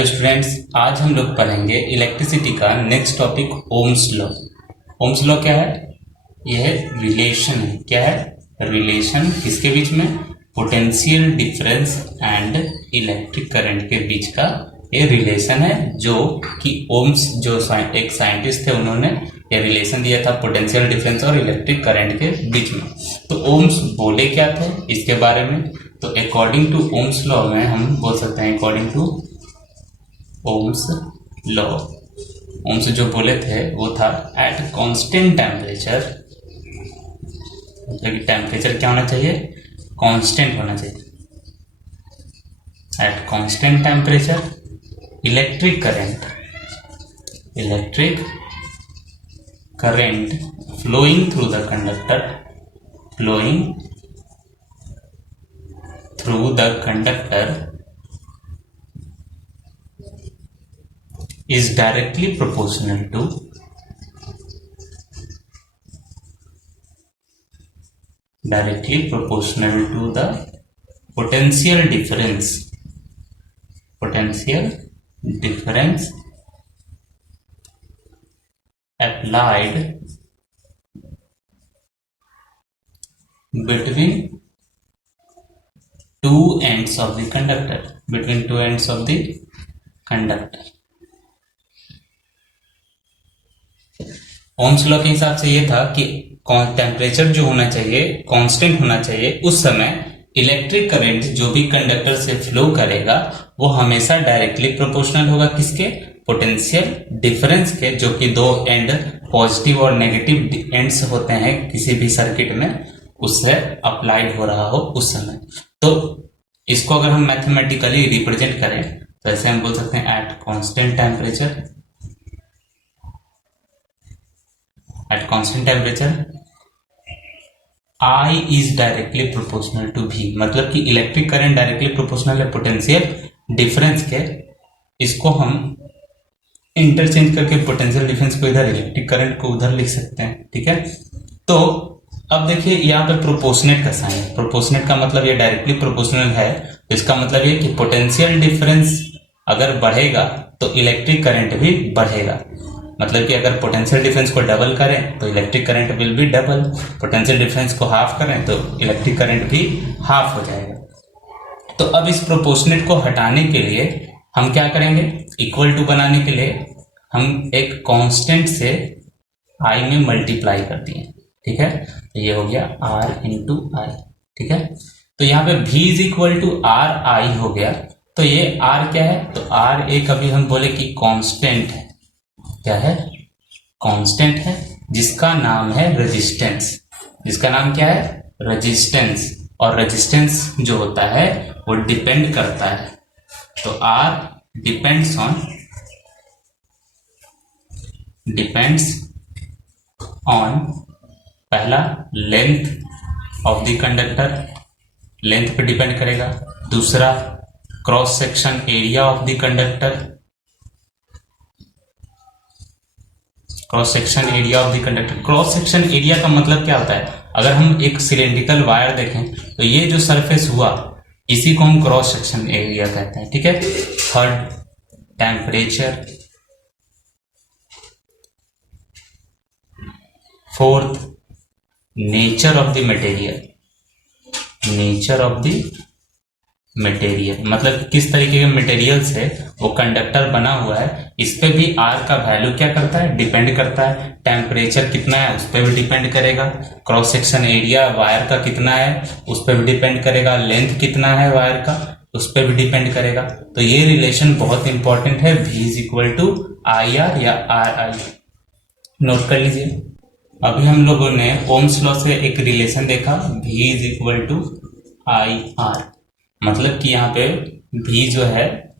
Hello students, आज हम लोग पढ़ेंगे इलेक्ट्रिसिटी का next topic ohms law. Ohm's law क्या है? यह रिलेशन है। क्या है? रिलेशन किसके बीच में? Potential difference and electric current के बीच का ये रिलेशन है, जो कि ओम्स जो एक साइंटिस्ट थे उन्होंने ये रिलेशन दिया था पोटेंशियल डिफरेंस और इलेक्ट्रिक करंट के बीच में। तो ओम्स बोले क्या थे इसके बारे में? तो अकॉर्डिंग टू ओम्स लॉ में हम बोल सकते हैं according to Ohm's law, Ohm's जो बोले थे वो था एट कांस्टेंट टेम्परेचर, मतलब कि टेम्परेचर क्या होना चाहिए? कांस्टेंट होना चाहिए। At constant temperature electric current flowing through the conductor is directly proportional to the potential difference applied between two ends of the conductor, Ohm's law के हिसाब से ये था कि टेम्परेचर जो होना चाहिए कांस्टेंट होना चाहिए, उस समय इलेक्ट्रिक करंट जो भी कंडक्टर से फ्लो करेगा वो हमेशा डायरेक्टली प्रोपोर्शनल होगा किसके? पोटेंशियल डिफरेंस के, जो कि दो एंड पॉजिटिव और नेगेटिव एंड्स होते हैं किसी भी सर्किट में, उससे अप्लाइड हो रहा हो उस समय। तो इसको अगर हम मैथमेटिकली रिप्रेजेंट करें तो ऐसे हम बोल सकते हैं eight constant temperature I is directly proportional to V, मतलब कि इलेक्ट्रिक करंट डायरेक्टली प्रोपोर्शनल है पोटेंशियल डिफरेंस के। इसको हम इंटरचेंज करके पोटेंशियल डिफरेंस को इधर, इलेक्ट्रिक करंट को उधर लिख सकते हैं। ठीक है, तो अब देखिए यहाँ पे प्रोपोर्शनेट का साइन है। प्रोपोर्शनेट का मतलब ये डायरेक्टली प्रोपोर्शनल है, तो इसका मतलब ये कि पोटेंशियल डिफरेंस अगर बढ़ेगा तो इलेक्ट्रिक करंट भी बढ़ेगा। मतलब कि अगर पोटेंशियल डिफरेंस को डबल करें तो electric current will be double, potential difference को हाफ करें तो इलेक्ट्रिक करंट भी हाफ हो जाएगा। तो अब इस प्रोपोर्शनेट को हटाने के लिए हम क्या करेंगे? इक्वल टू बनाने के लिए हम एक कांस्टेंट से आई में मल्टीप्लाई कर दिए। ठीक है, तो ये हो गया R इंटू आई। ठीक है, तो यहाँ पे V is equal to R I हो गया। तो ये R क्या है? तो R एक अभी हम बोले कि कांस्टेंट है। क्या है? कांस्टेंट है, जिसका नाम है रेजिस्टेंस। जिसका नाम क्या है? रेजिस्टेंस। और रेजिस्टेंस जो होता है वो डिपेंड करता है, तो R डिपेंड्स ऑन पहला length of the conductor, length पे डिपेंड करेगा। दूसरा cross section area of the conductor, cross section area of the conductor. Cross section area का मतलब क्या होता है? अगर हम एक सिलेंड्रिकल वायर देखें तो ये जो सरफेस हुआ इसी को हम क्रॉस सेक्शन एरिया कहते हैं। ठीक है, third temperature, fourth nature of the material, मतलब किस तरीके के मटेरियल से वो कंडक्टर बना हुआ है, इस पे भी R का वैल्यू क्या करता है? डिपेंड करता है। टेम्परेचर कितना है उस पर भी डिपेंड करेगा। क्रॉस सेक्शन एरिया वायर का कितना है उस पर भी डिपेंड करेगा। लेंथ कितना है वायर का उस पर भी डिपेंड करेगा। तो ये रिलेशन बहुत इंपॉर्टेंट है, V is equal to I R या आर आई। नोट कर लीजिए। अभी हम लोगों ने ओम्स लॉ से एक रिलेशन देखा, V is equal to I R, मतलब कि यहाँ पे V जो है,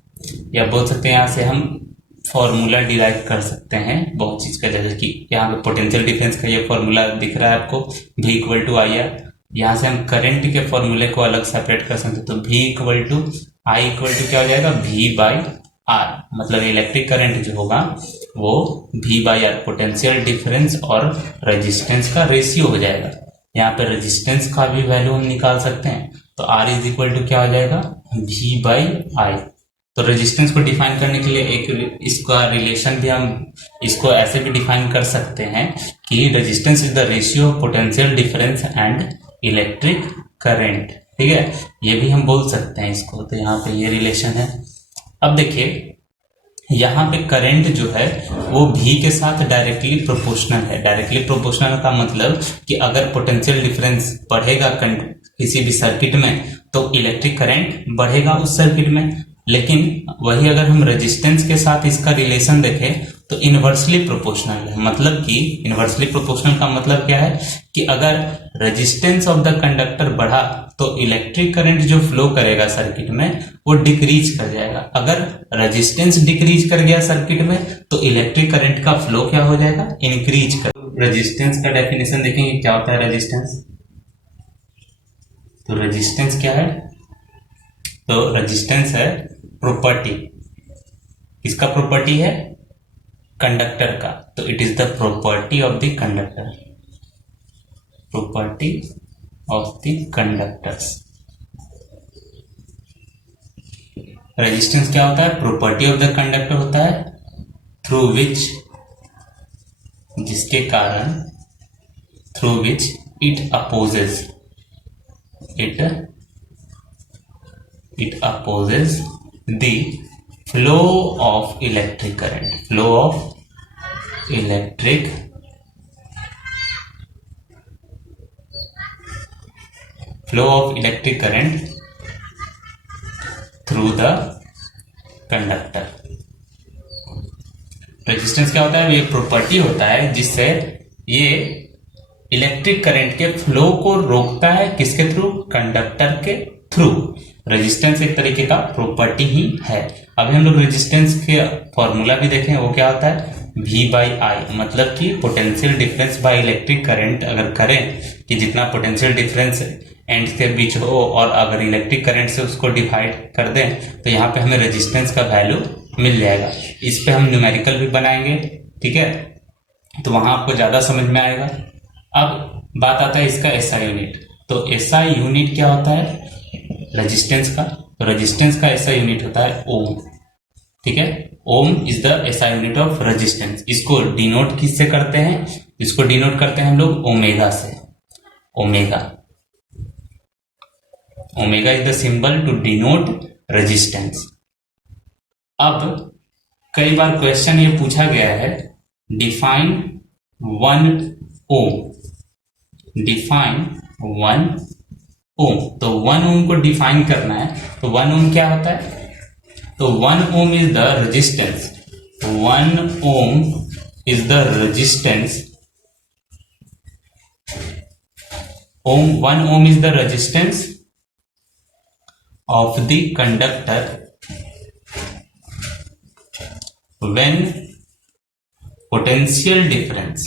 या बोल सकते हैं यहाँ से हम फॉर्मूला डिराइव कर सकते हैं बहुत चीज का, जैसे कि यहाँ पे पोटेंशियल डिफरेंस का ये फॉर्मूला दिख रहा है आपको, V equal to I R. यहाँ से हम करंट के फॉर्मूले को अलग सेपरेट कर सकते हैं, तो V equal to I equal to क्या हो जाएगा? V बाई आर, मतलब इलेक्ट्रिक करंट जो होगा वो V by R, potential difference और रेजिस्टेंस का रेशियो हो जाएगा। यहाँ पे रेजिस्टेंस का भी वैल्यू हम निकाल सकते हैं, तो R इज इक्वल टू क्या हो जाएगा? V by I. तो रेजिस्टेंस को डिफाइन करने के लिए एक इसका रिलेशन भी हम इसको ऐसे भी डिफाइन कर सकते हैं कि resistance is the ratio of potential difference and electric current. ठीक है, ये भी हम बोल सकते हैं इसको। तो यहाँ पे ये रिलेशन है। अब देखिए यहाँ पे करंट जो है वो भी के साथ डायरेक्टली प्रोपोर्शनल है। डायरेक्टली प्रोपोर्शनल का मतलब कि अगर पोटेंशियल डिफरेंस बढ़ेगा किसी भी सर्किट में तो इलेक्ट्रिक करंट बढ़ेगा उस सर्किट में। लेकिन वही अगर हम रेजिस्टेंस के साथ इसका रिलेशन देखें तो इनवर्सली प्रोपोर्शनल है। मतलब कि इनवर्सली प्रोपोर्शनल का मतलब क्या है कि अगर रेजिस्टेंस ऑफ द कंडक्टर बढ़ा तो इलेक्ट्रिक करंट जो फ्लो करेगा सर्किट में वो डिक्रीज कर जाएगा। अगर रेजिस्टेंस डिक्रीज कर गया सर्किट में तो इलेक्ट्रिक करंट का फ्लो क्या हो जाएगा, इंक्रीज कर। रेजिस्टेंस का डेफिनेशन देखेंगे क्या होता है रेजिस्टेंस। तो रेजिस्टेंस क्या है, तो रेजिस्टेंस है प्रॉपर्टी। किसका प्रॉपर्टी है, कंडक्टर का। तो it is the property of the conductor, property of the conductors. Resistance क्या होता है, प्रॉपर्टी ऑफ द कंडक्टर होता है थ्रू विच, जिसके कारण, through which it opposes, it opposes the flow of electric current, flow of electric current through the conductor। Resistance क्या होता है, ये प्रॉपर्टी होता है जिससे ये इलेक्ट्रिक करंट के फ्लो को रोकता है। किसके थ्रू, कंडक्टर के थ्रू। रेजिस्टेंस एक तरीके का प्रॉपर्टी ही है। अभी हम लोग रेजिस्टेंस के फॉर्मूला भी देखें, वो क्या होता है, V बाई आई। मतलब कि potential difference by electric current अगर करें कि जितना पोटेंशियल डिफरेंस एंड के बीच हो और अगर इलेक्ट्रिक करंट से उसको डिवाइड कर दें तो यहाँ पे हमें रेजिस्टेंस का वैल्यू मिल जाएगा। इस पे हम न्यूमेरिकल भी बनाएंगे, ठीक है, तो वहां आपको ज्यादा समझ में आएगा। अब बात आता है इसका एसआई यूनिट। तो एसआई यूनिट क्या होता है रेजिस्टेंस का, तो रेजिस्टेंस का एसआई यूनिट होता है ओम। ठीक है, ohm is the SI unit of resistance. इसको डिनोट किससे करते हैं, इसको डिनोट करते हैं हम लोग ओमेगा से। Omega, omega is the symbol to denote resistance. अब कई बार क्वेश्चन ये पूछा गया है, डिफाइन 1 ओम, डिफाइन 1 ओम। तो 1 ओम को डिफाइन करना है, तो 1 ओम क्या होता है, तो 1 ohm is the resistance, 1 ohm is the resistance, 1 ohm is the resistance of the conductor when potential difference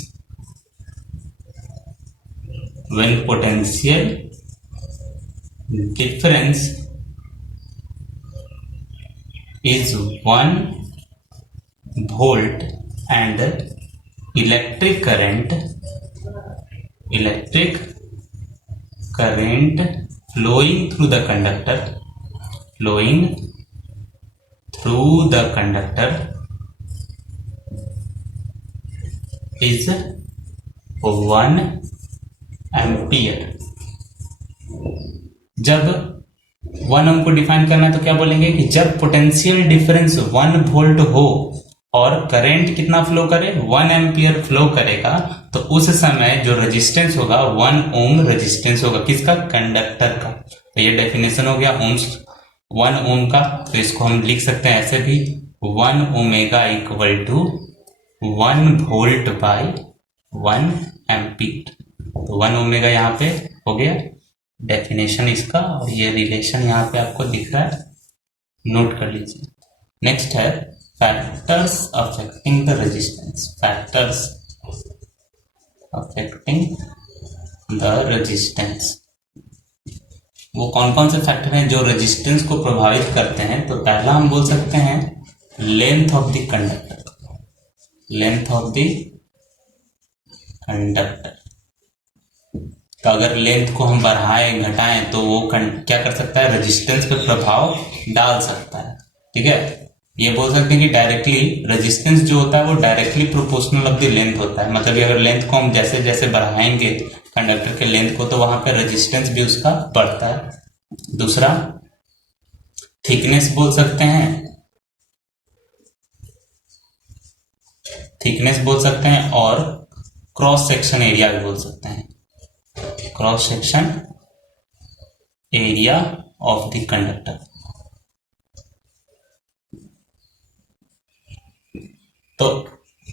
is 1 volt and electric current flowing through the conductor is 1 ampere. जब 1 ओम को डिफाइन करना है तो क्या बोलेंगे कि जब पोटेंशियल डिफरेंस 1 वोल्ट हो और करंट कितना फ्लो करे, 1 एम्पियर फ्लो करेगा, तो उस समय जो रेजिस्टेंस होगा 1 ओम रेजिस्टेंस होगा। किसका, कंडक्टर का। तो ये डेफिनेशन हो गया ओम्स 1 ओम का। तो इसको हम लिख सकते हैं ऐसे भी, 1 omega equal to 1 volt by 1 ampere. तो 1 ओमेगा यहाँ पे हो गया डेफिनेशन इसका, और ये रिलेशन यहाँ पे आपको दिख रहा है, नोट कर लीजिए। नेक्स्ट है factors affecting the resistance, factors affecting the resistance. वो कौन कौन से फैक्टर हैं जो रेजिस्टेंस को प्रभावित करते हैं। तो पहला हम बोल सकते हैं length of the conductor, length of the conductor. तो अगर लेंथ को हम बढ़ाएं घटाएं तो वो क्या कर सकता है, रेजिस्टेंस पे प्रभाव डाल सकता है। ठीक है। ये बोल सकते हैं कि डायरेक्टली रेजिस्टेंस जो होता है वो directly proportional of the length होता है, मतलब अगर लेंथ को हम जैसे जैसे बढ़ाएंगे कंडक्टर के लेंथ को तो वहां पे रेजिस्टेंस भी उसका बढ़ता है। दूसरा थिकनेस बोल सकते हैं, थिकनेस बोल सकते हैं, और क्रॉस सेक्शन एरिया भी बोल सकते हैं, cross section area of the conductor. तो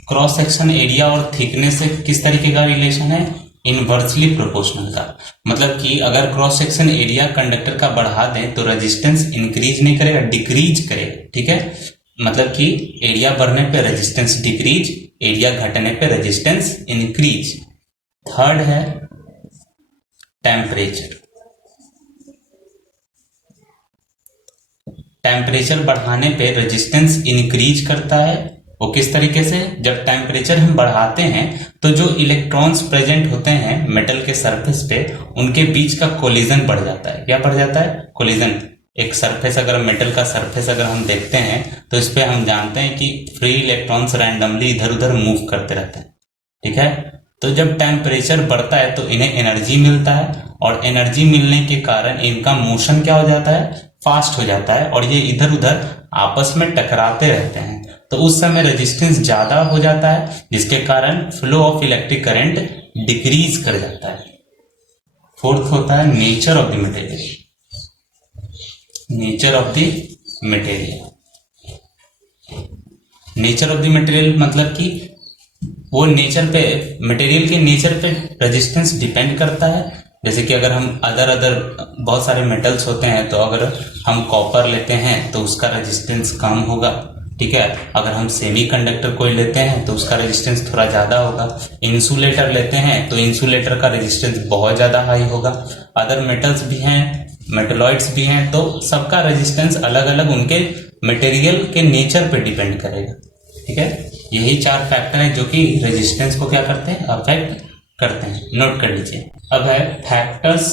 क्रॉस सेक्शन एरिया और थिकनेस से किस तरीके का रिलेशन है, इनवर्सली प्रोपोर्शनल का। मतलब कि अगर क्रॉस सेक्शन एरिया कंडक्टर का बढ़ा दें तो रेजिस्टेंस इंक्रीज नहीं करेगा, डिक्रीज करेगा, ठीक है। मतलब कि एरिया बढ़ने पे रेजिस्टेंस डिक्रीज, एरिया घटने पे रेजिस्टेंस इंक्रीज। थर्ड है टेम्परेचर। टेम्परेचर बढ़ाने पे रेजिस्टेंस इंक्रीज करता है। वो किस तरीके से, जब टेम्परेचर हम बढ़ाते हैं तो जो इलेक्ट्रॉन्स प्रेजेंट होते हैं मेटल के सरफेस पे उनके बीच का कोलिजन बढ़ जाता है। क्या बढ़ जाता है, कोलिजन। एक सरफेस, अगर मेटल का सरफेस अगर हम देखते हैं तो इस पे हम जानते हैं कि फ्री इलेक्ट्रॉन्स रैंडमली इधर उधर मूव करते रहते हैं, ठीक है। तो जब टेम्परेचर बढ़ता है तो इन्हें एनर्जी मिलता है, और एनर्जी मिलने के कारण इनका मोशन क्या हो जाता है, फास्ट हो जाता है, और ये इधर उधर आपस में टकराते रहते हैं। तो उस समय रेजिस्टेंस ज्यादा हो जाता है जिसके कारण flow of electric current decrease कर जाता है। फोर्थ होता है nature of the material. Nature of the material, nature of the material मतलब कि वो नेचर पे, मटेरियल के नेचर पे रेजिस्टेंस डिपेंड करता है। जैसे कि अगर हम अदर बहुत सारे मेटल्स होते हैं तो अगर हम कॉपर लेते हैं तो उसका रेजिस्टेंस कम होगा, ठीक है। अगर हम सेमी कंडक्टर कोई लेते हैं तो उसका रेजिस्टेंस थोड़ा ज्यादा होगा। इंसुलेटर लेते हैं तो इंसुलेटर का रेजिस्टेंस बहुत ज्यादा हाई होगा। अदर मेटल्स भी हैं, मेटलॉइड्स भी हैं, तो सबका रेजिस्टेंस अलग अलग उनके मटेरियल के नेचर पे डिपेंड करेगा, ठीक है। यही चार फैक्टर हैं जो कि रेजिस्टेंस को क्या करते हैं, अफेक्ट करते हैं। नोट कर लीजिए। अब है factors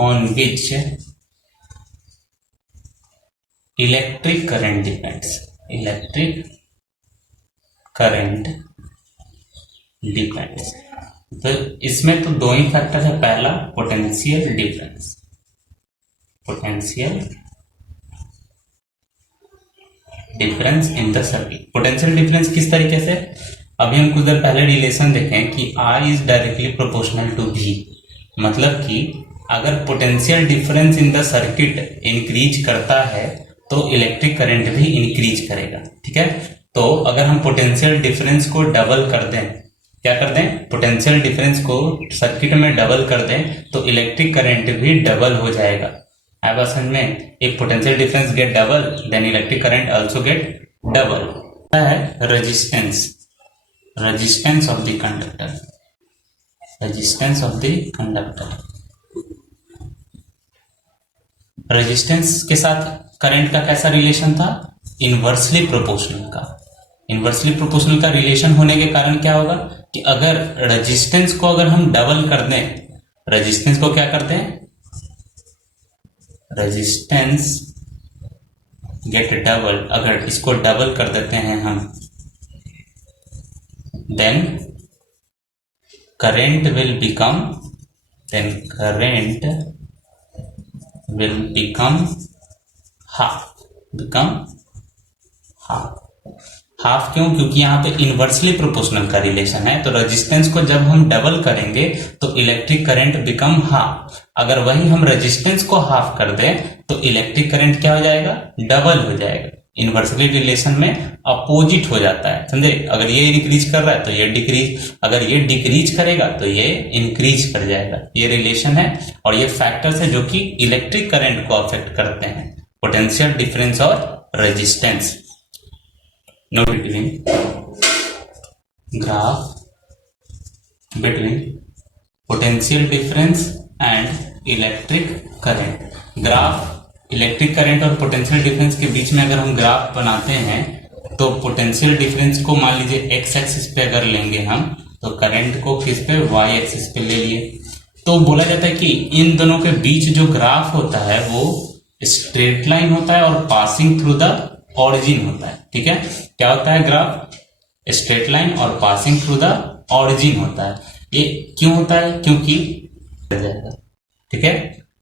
on which electric current depends. Electric current depends, तो इसमें तो दो ही फैक्टर है। पहला potential difference, potential difference in the circuit. Potential difference किस तरीके से, अभी हम कुछ देर पहले रिलेशन देखें कि I is directly proportional to V। मतलब कि अगर potential difference in the circuit increase करता है तो इलेक्ट्रिक करंट भी इंक्रीज करेगा, ठीक है। तो अगर हम पोटेंशियल डिफरेंस को डबल कर दें, क्या कर दें, पोटेंशियल डिफरेंस को सर्किट में डबल कर दें तो इलेक्ट्रिक करंट भी डबल हो जाएगा। अब असल में if potential difference get double then electric current also get double। है resistance, resistance of the conductor, resistance of the conductor। Resistance के साथ करंट का कैसा रिलेशन था, इनवर्सली प्रोपोर्शनल का। इनवर्सली प्रोपोर्शनल का रिलेशन होने के कारण क्या होगा कि अगर रेजिस्टेंस को अगर हम डबल कर दें, रेजिस्टेंस को क्या करते हैं, रेजिस्टेंस गेट डबल, अगर इसको डबल कर देते हैं हम then current will become, then current will become half, become half. Half क्यों, क्योंकि यहाँ पे इनवर्सली प्रोपोर्शनल का रिलेशन है। तो रेजिस्टेंस को जब हम डबल करेंगे तो इलेक्ट्रिक करंट बिकम हाफ। अगर वही हम रेजिस्टेंस को हाफ कर दें तो इलेक्ट्रिक करंट क्या हो जाएगा, डबल हो जाएगा। इनवर्सली रिलेशन में अपोजिट हो जाता है, समझे। अगर ये इंक्रीज कर रहा है तो ये डिक्रीज, अगर ये डिक्रीज करेगा तो ये इंक्रीज कर जाएगा। ये रिलेशन है और ये फैक्टर्स है जो कि इलेक्ट्रिक करंट को अफेक्ट करते हैं, पोटेंशियल डिफरेंस और resistance. Note between graph between potential difference and electric current। Graph electric current और पोटेंशियल डिफरेंस के बीच में अगर हम ग्राफ बनाते हैं तो पोटेंशियल डिफरेंस को मान लीजिए एक्स एक्सिस पे अगर लेंगे हम, तो करंट को किस पे, वाई एक्सिस पे ले लिए। तो बोला जाता है कि इन दोनों के बीच जो ग्राफ होता है वो स्ट्रेट लाइन होता है और पासिंग थ्रू द ऑरिजिन होता है। ठीक है, क्या होता है ग्राफ? स्ट्रेट लाइन और पासिंग थ्रू द ऑरिजिन होता है। ये क्यों होता है? क्योंकि ठीक है,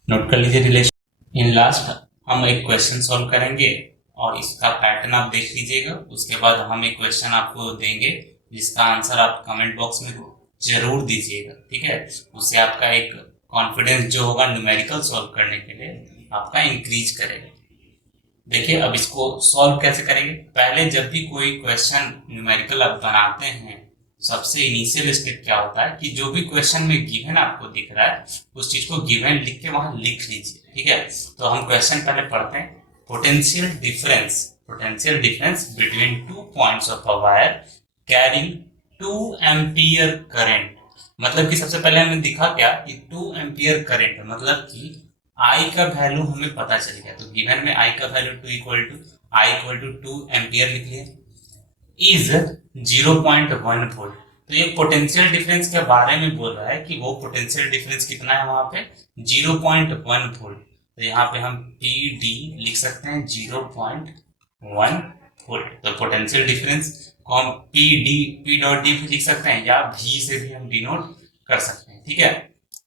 नोट कर लीजिए रिलेशन। इन लास्ट हम एक क्वेश्चन सॉल्व करेंगे और इसका पैटर्न आप देख लीजिएगा। उसके बाद हम एक क्वेश्चन आपको देंगे जिसका आंसर आप कमेंट बॉक्स में जरूर दीजिएगा। ठीक है, उससे आपका एक कॉन्फिडेंस जो होगा न्यूमेरिकल सॉल्व करने के लिए आपका इंक्रीज करेगा। देखिए अब इसको सॉल्व कैसे करेंगे। पहले जब भी कोई क्वेश्चन न्यूमेरिकल आप बनाते हैं, सबसे इनिशियल स्टेप क्या होता है कि जो भी क्वेश्चन में गिवन आपको दिख रहा है उस चीज को गिवन लिख के वहां लिख लीजिए। ठीक है, तो हम क्वेश्चन पहले पढ़ते हैं। Potential difference between two points of a wire carrying 2 ampere current. मतलब कि सबसे पहले हमें दिखा क्या कि 2 एम्पियर करंट, मतलब कि आई का वैल्यू हमें पता चल गया। तो गिवन में आई का वैल्यू 2 एम्पियर लिख लिया, इज 0.1 वोल्ट। तो ये पोटेंशियल डिफरेंस के बारे में बोल रहा है कि वो पोटेंशियल डिफरेंस कितना है वहां पे 0.1 वोल्ट। तो यहाँ पे हम पी डी लिख सकते हैं 0.1 वोल्ट। तो पोटेंशियल डिफरेंस को हम पी डॉट डी भी लिख सकते हैं या भी से भी हम डिनोट कर सकते हैं। ठीक है,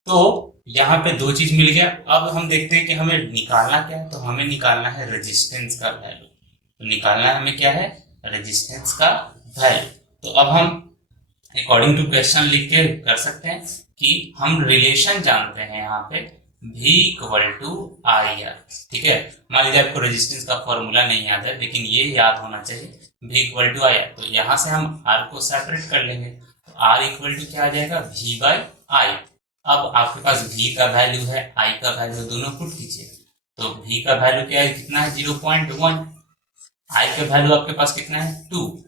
तो यहाँ पे दो चीज मिल गया। अब हम देखते हैं कि हमें निकालना क्या है। तो हमें निकालना है रेजिस्टेंस का वैल्यू। तो निकालना है हमें क्या है? रेजिस्टेंस का वैल्यू। तो अब हम अकॉर्डिंग टू क्वेश्चन लिख के कर सकते हैं कि हम रिलेशन जानते हैं यहाँ पे V equal to I R. ठीक है, मान लीजिए आपको रेजिस्टेंस का फॉर्मूला नहीं याद है, लेकिन ये याद होना चाहिए V equal to I R. तो यहाँ से हम R को सेपरेट कर लेंगे। तो R इक्वल टू क्या आ जाएगा? V by I. अब आपके पास V का वैल्यू है, I का वैल्यू, दोनों पुट कीजिए। तो V का वैल्यू क्या है? कितना है? 0.1। I का वैल्यू आपके पास कितना है? 2।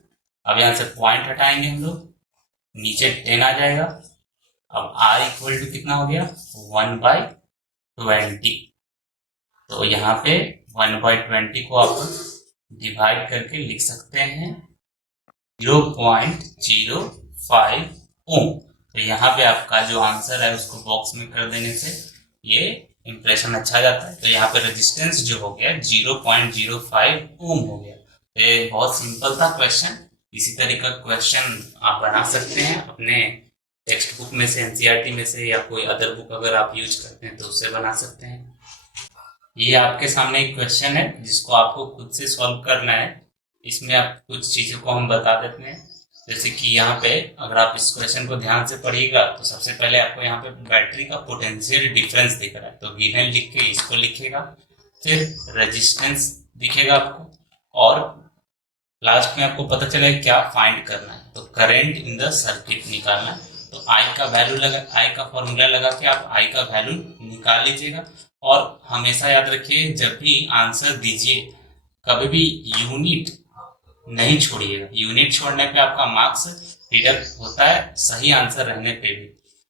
अब यहाँ से पॉइंट हटाएंगे हम लोग, नीचे 10 आ जाएगा। अब R इक्वल टू कितना हो गया? 1/20। तो यहाँ पे 1/20 को आप डिवाइड करके लिख सकते हैं 0.05 ओम। तो यहाँ पे आपका जो आंसर है उसको बॉक्स में कर देने से ये इंप्रेशन अच्छा जाता है। तो यहाँ पे रेजिस्टेंस जो हो गया 0.05 ओम हो गया। तो ये बहुत सिंपल था क्वेश्चन। इसी तरह का क्वेश्चन आप बना सकते हैं अपने टेक्स्ट बुक में से, एनसीईआरटी में से, या कोई अदर बुक अगर आप यूज करते हैं तो उससे बना सकते हैं। ये आपके सामने एक क्वेश्चन है जिसको आपको खुद से सॉल्व करना है। इसमें आप कुछ चीजों को हम बता देते हैं। जैसे कि यहाँ पे अगर आप इस क्वेश्चन को ध्यान से पढ़िएगा तो सबसे पहले आपको यहाँ पे बैटरी का पोटेंशियल डिफरेंस दिख रहा है। तो गिवन लिख के इसको लिखिएगा, फिर रेजिस्टेंस दिखेगा आपको, और लास्ट में आपको पता चलेगा क्या फाइंड करना है। तो करंट इन द सर्किट निकालना है। तो आई का वैल्यू लगा, आई का फॉर्मूला लगा के आप आई का वैल्यू निकाल लीजिएगा। और हमेशा याद रखिए जब भी आंसर दीजिए कभी भी यूनिट नहीं छोड़िएगा। यूनिट छोड़ने पे आपका मार्क्स डिडक्ट होता है, सही आंसर रहने पे भी।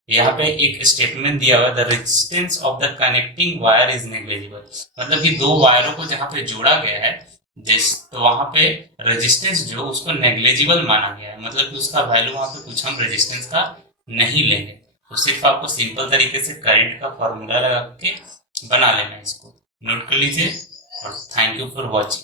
यहाँ पे एक स्टेटमेंट दिया हुआ, the resistance of the connecting wire is negligible. मतलब कि दो वायरों को जहाँ पे जोड़ा गया है तो वहां पे रेजिस्टेंस जो उसको नेग्लिजिबल माना गया है। मतलब कि उसका वैल्यू वहां पे कुछ हम रेजिस्टेंस का नहीं लेंगे। तो सिर्फ आपको सिंपल तरीके से करंट का फॉर्मूला लगा के बना लेना है। इसको नोट कर लीजिए और थैंक यू फॉर वॉचिंग।